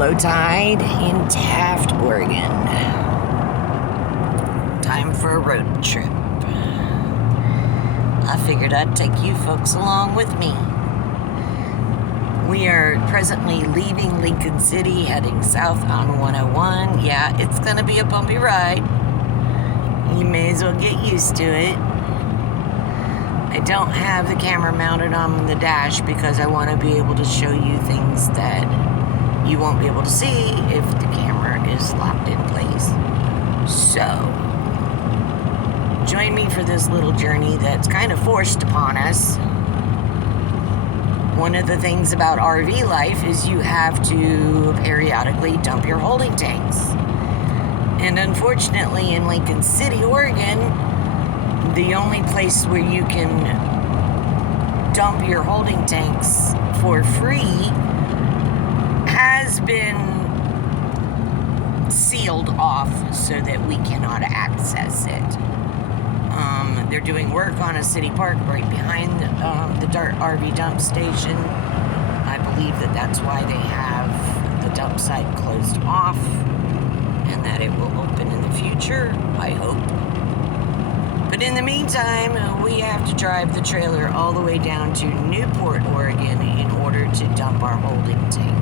low tide in Taft, Oregon. Time for a road trip. I figured I'd take you folks along with me. We are presently leaving Lincoln City, heading south on 101. Yeah, it's gonna be a bumpy ride. You may as well get used to it. I don't have the camera mounted on the dash because I want to be able to show you things that you won't be able to see if the camera is locked in place. So, join me for this little journey that's kind of forced upon us. One of the things about RV life is you have to periodically dump your holding tanks. And unfortunately in Lincoln City, Oregon, the only place where you can dump your holding tanks for free has been sealed off so that we cannot access it. They're doing work on a city park right behind the Dart RV dump station. I believe that that's why they have the dump site closed off and that it will open in the future, I hope. But in the meantime, we have to drive the trailer all the way down to Newport, Oregon in order to dump our holding tank.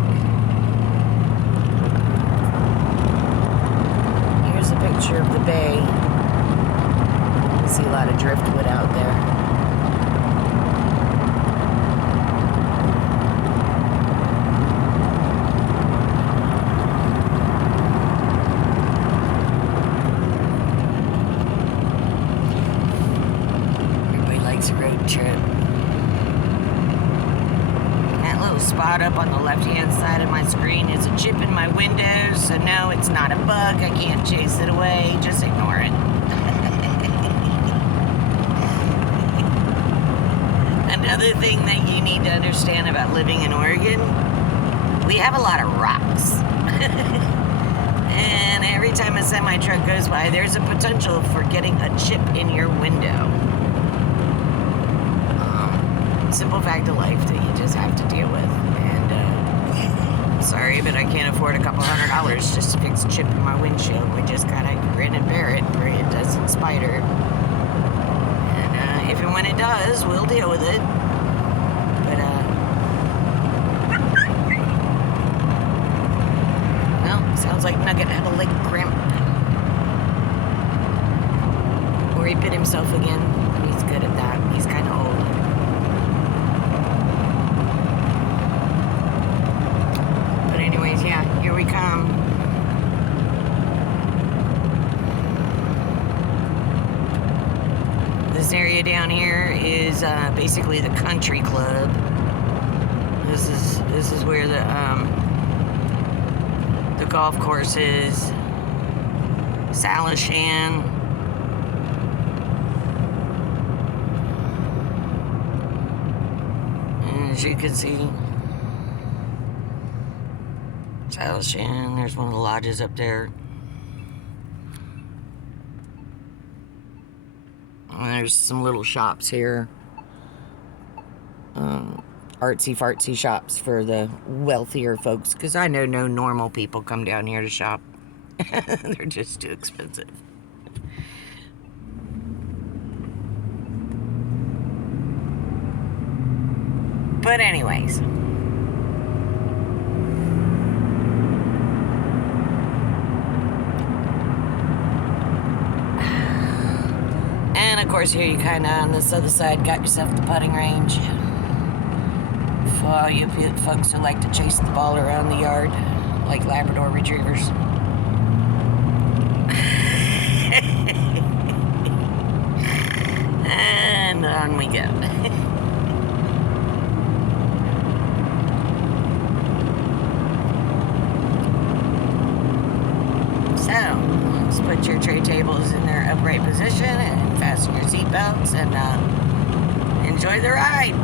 Here's a picture of the bay. You see a lot of driftwood out there. Everybody likes a road trip. That little spot up on the left-hand side of my screen is a chip in my window, so no, it's not a bug. I can't chase it away. Just ignore it. Another thing that you need to understand about living in Oregon, we have a lot of rocks. And every time a semi-truck goes by, there's a potential for getting a chip in your window. Simple fact of life that you just have to deal with. And sorry, but I can't afford a couple $100 just to fix a chip in my windshield. We just gotta grin and bear it, pray it doesn't spider. And if and when it does, we'll deal with it. But, well, sounds like Nugget had a leg cramp. Or he bit himself again, but he's good at that. He's kind of old. But anyways, yeah, here we come. This area down here is basically the country club. This is where the golf course is. Salishan. And as you can see, Salishan. There's one of the lodges up there. There's some little shops here. Artsy-fartsy shops for the wealthier folks. Because I know no normal people come down here to shop. They're just too expensive. But anyways. And of course here you kind of on this other side got yourself the putting range. For all you folks who like to chase the ball around the yard like Labrador retrievers. And on we go. So, let's put your tray tables in their upright position and fasten your seatbelts and enjoy the ride.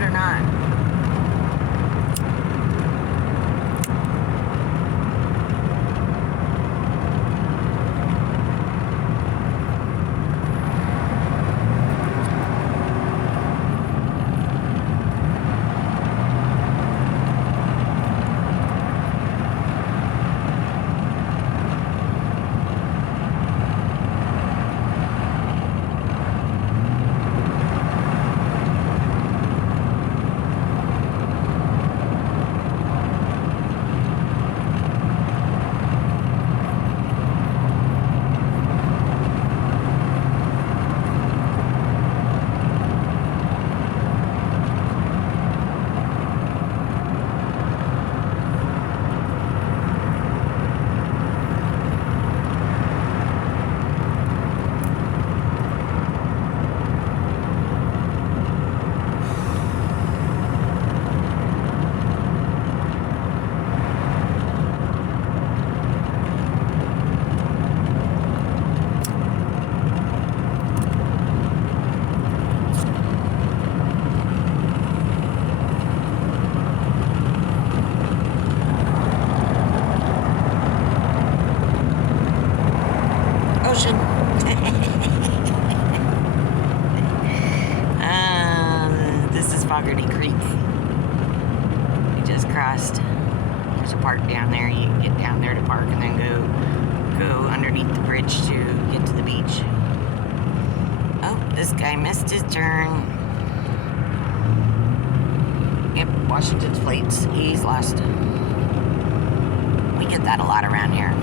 it or not. Ocean. This is Fogarty Creek. We just crossed. There's a park down there. You can get down there to park and then go underneath the bridge to get to the beach. Oh, this guy missed his turn. Yep, Washington's plates. He's lost. We get that a lot around here.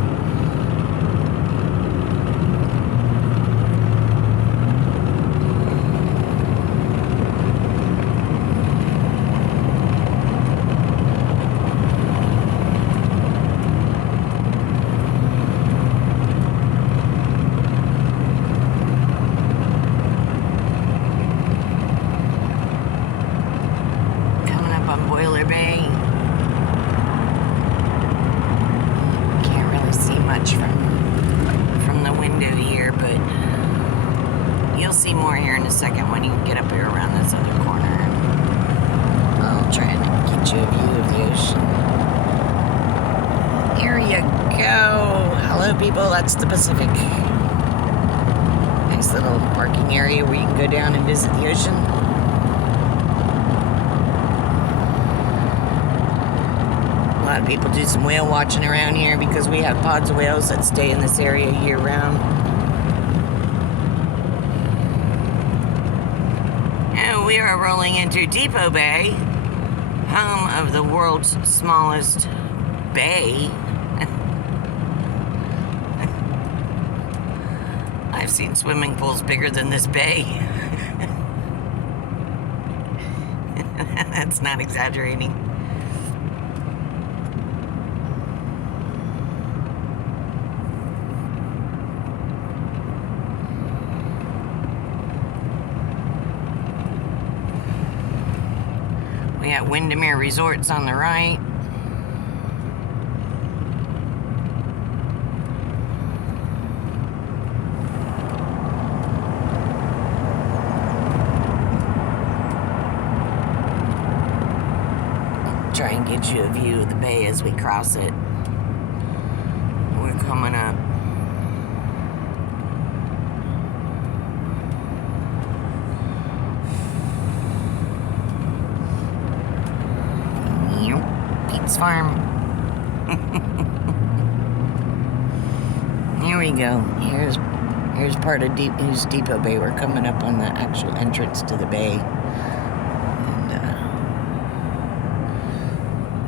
From the window here, but you'll see more here in a second when you get up here around this other corner. I'll try and get you a view of the ocean. Here you go. Hello, people. That's the Pacific. Nice little parking area where you can go down and visit the ocean. A lot of people do some whale watching around here because we have pods of whales that stay in this area year round. And we are rolling into Depot Bay, home of the world's smallest bay. I've seen swimming pools bigger than this bay. That's not exaggerating. We got Windermere Resorts on the right. Try and get you a view of the bay as we cross it. We're coming up. Pete's Farm. Here we go. Here's part of Depot Bay. We're coming up on the actual entrance to the bay. And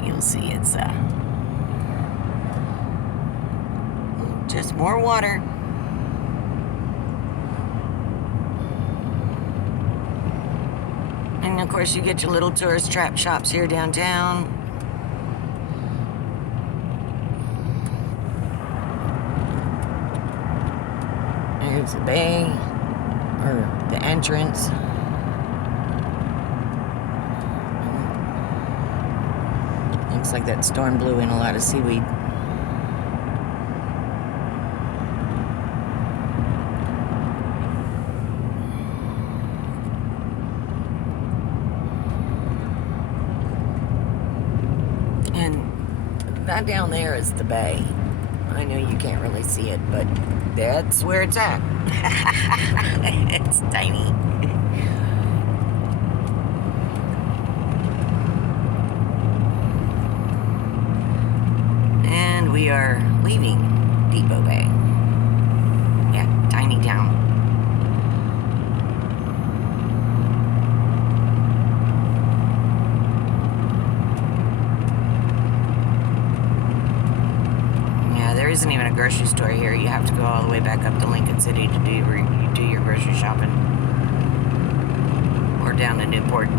you'll see it's just more water. And of course you get your little tourist trap shops here downtown. There's the bay, or the entrance. Looks like that storm blew in a lot of seaweed. That down there is the bay. I know you can't really see it, but that's where it's at. It's tiny. And we are leaving Depot Bay. Yeah, tiny town. There isn't even a grocery store here. You have to go all the way back up to Lincoln City to do your grocery shopping. Or down to Newport.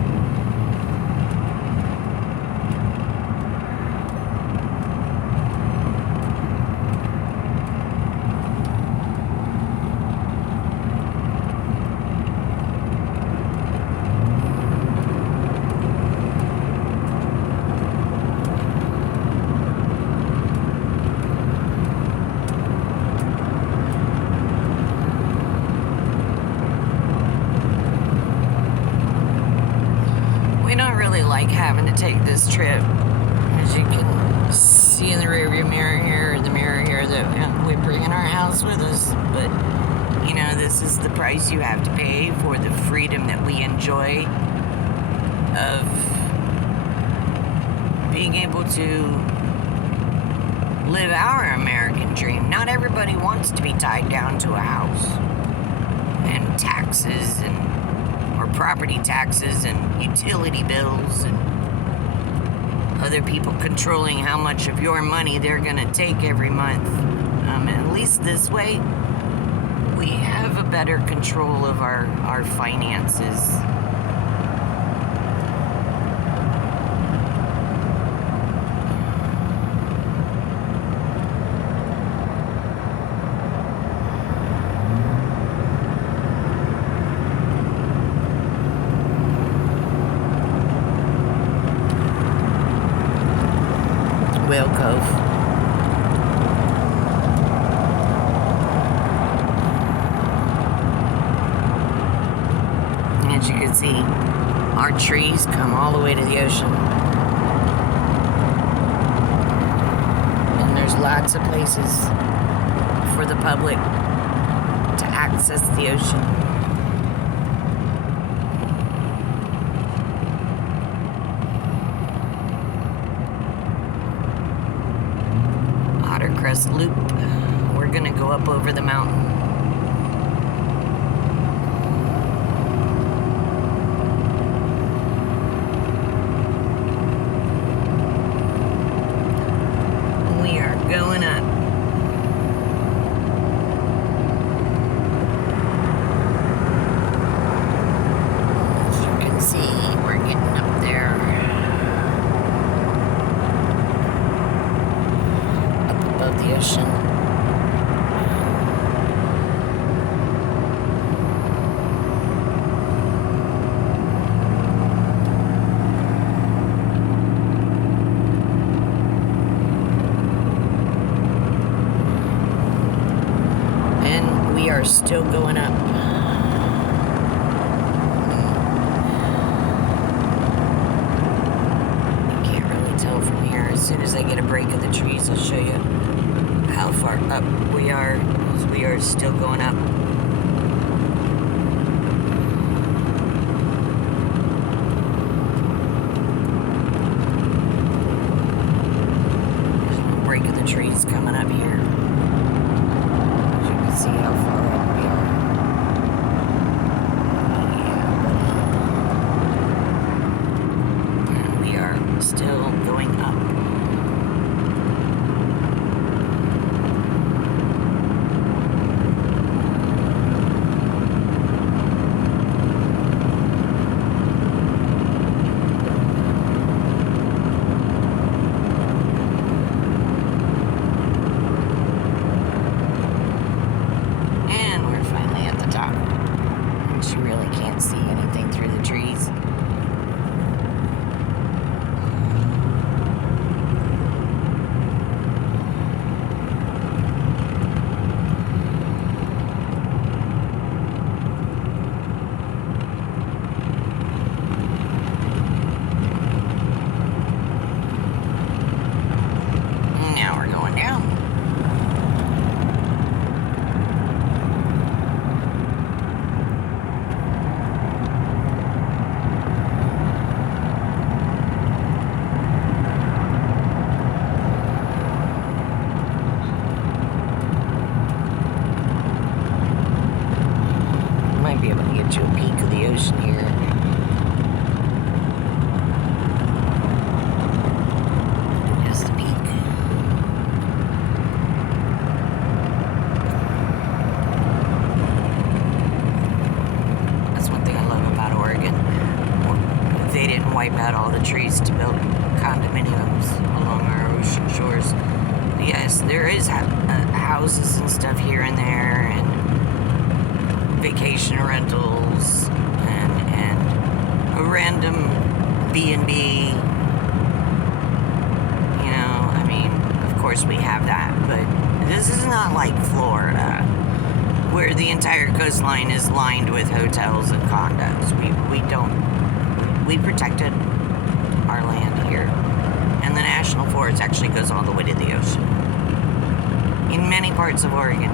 We don't really like having to take this trip, as you can see in the rearview mirror here, that we're bringing our house with us. But you know, this is the price you have to pay for the freedom that we enjoy of being able to live our American dream. Not everybody wants to be tied down to a house and taxes or property taxes and utility bills and other people controlling how much of your money they're gonna take every month. At least this way, we have a better control of our finances. Whale Cove. As you can see, our trees come all the way to the ocean. And there's lots of places for the public to access the ocean. Crest Loop. We're gonna go up over the mountain. We are going up. As you can see, we're getting up there. Above the ocean. And we are still going up. You can't really tell from here. As soon as I get a break of the trees, I'll show you how far up we are, as we are still going up. There's a break of the trees coming up here. As you can see how far up we are. Yeah, and we are still going up. ocean here. Just a peek. That's one thing I love about Oregon. They didn't wipe out all the trees to build condominiums along our ocean shores. Yes, there is houses and stuff here and there, and vacation rentals, and a random B&B. You know, I mean, of course we have that, but this is not like Florida, where the entire coastline is lined with hotels and condos. We protected our land here. And the National Forest actually goes all the way to the ocean. In many parts of Oregon.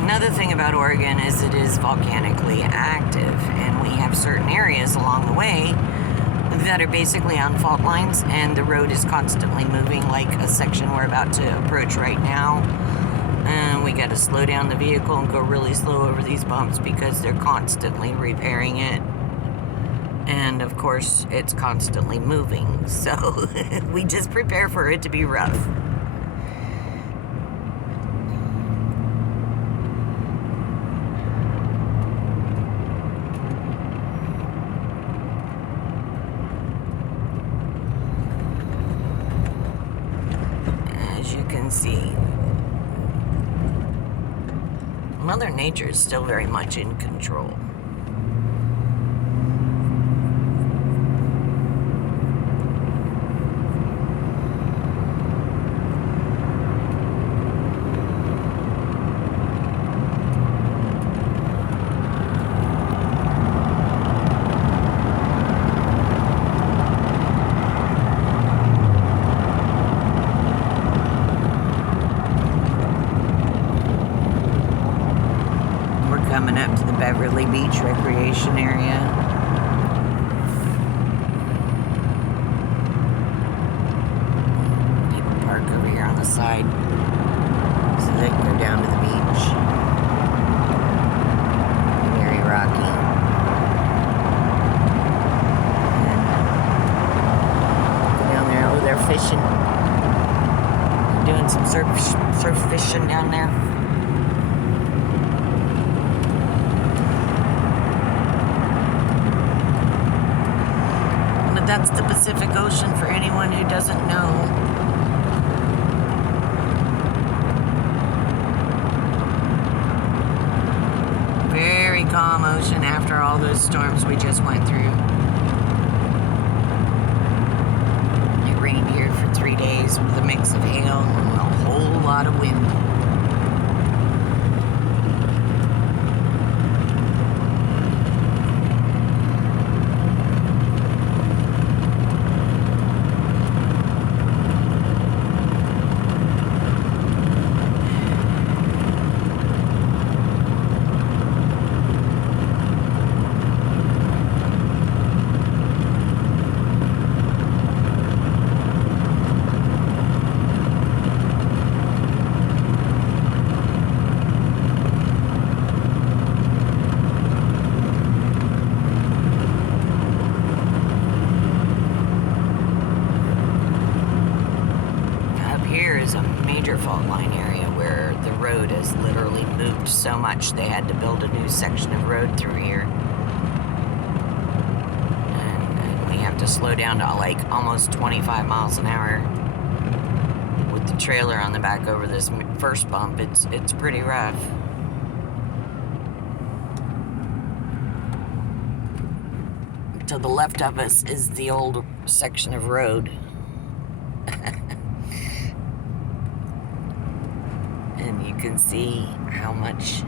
Another thing about Oregon is it is volcanically active, and we have certain areas along the way that are basically on fault lines, and the road is constantly moving, like a section we're about to approach right now. And we got to slow down the vehicle and go really slow over these bumps because they're constantly repairing it. And of course, it's constantly moving, so we just prepare for it to be rough. As you can see, Mother Nature is still very much in control. Coming up to the Beverly Beach Recreation Area. People park over here on the side so they can go down to the beach. Very rocky. And down there, oh, they're fishing. They're doing some surf fishing down there. That's the Pacific Ocean for anyone who doesn't know. Very calm ocean after all those storms we just went through. It rained here for 3 days with a mix of hail and a whole lot of wind. Fault line area where the road has literally moved so much they had to build a new section of road through here, and we have to slow down to like almost 25 miles an hour with the trailer on the back over this first bump. It's pretty rough. To the left of us is the old section of road. And you can see how much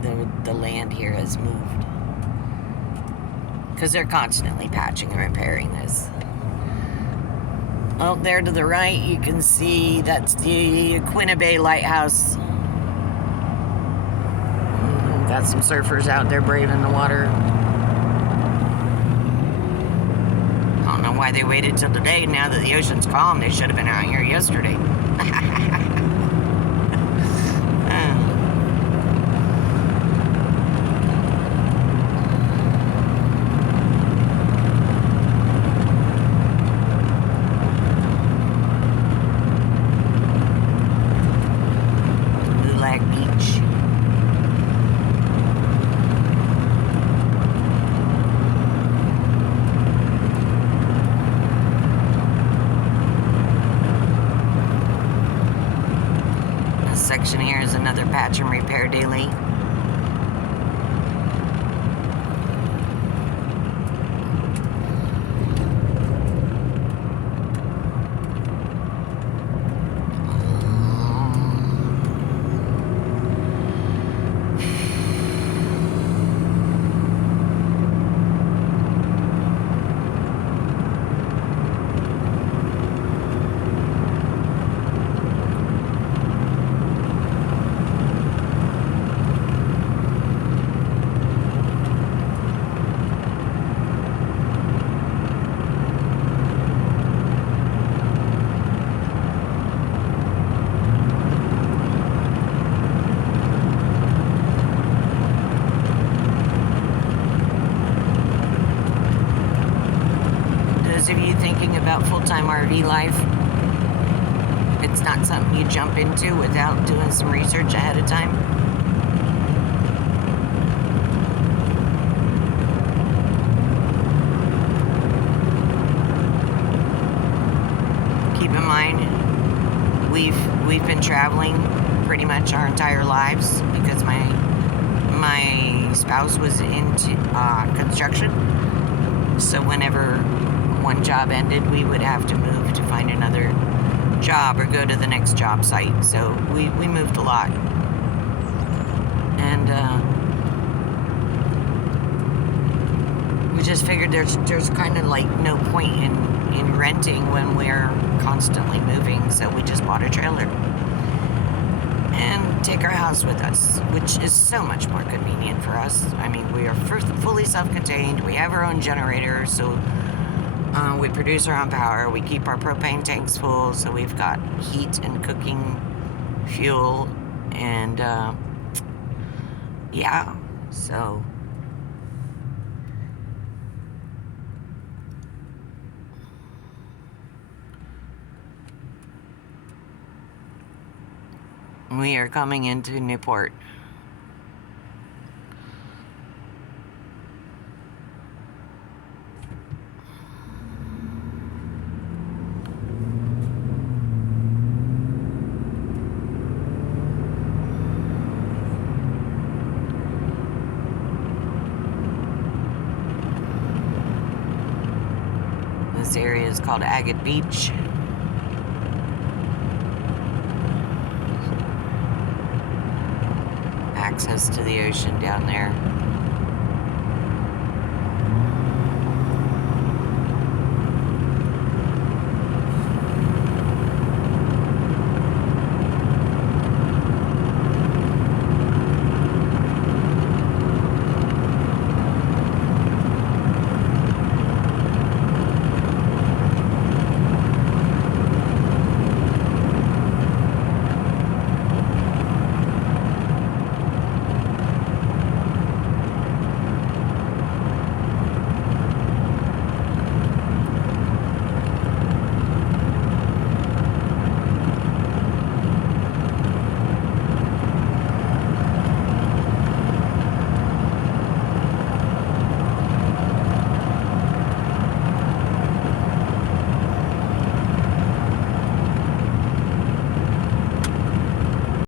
the land here has moved. Because they're constantly patching and repairing this. Oh, there to the right, you can see that's the Quinna Lighthouse. Got some surfers out there braving the water. know why they waited till today. Now that the ocean's calm, they should have been out here yesterday. Section here is another patch and repair daily. Of you thinking about full-time RV life, it's not something you jump into without doing some research ahead of time. Keep in mind, we've been traveling pretty much our entire lives because my spouse was into construction, so whenever one job ended, we would have to move to find another job or go to the next job site. So we moved a lot. And we just figured there's kind of like no point in renting when we're constantly moving. So we just bought a trailer and take our house with us, which is so much more convenient for us. I mean, we are fully self-contained. We have our own generator, so we produce our own power. We keep our propane tanks full, so we've got heat and cooking fuel, and yeah, so we are coming into Newport. This area is called Agate Beach. Access to the ocean down there.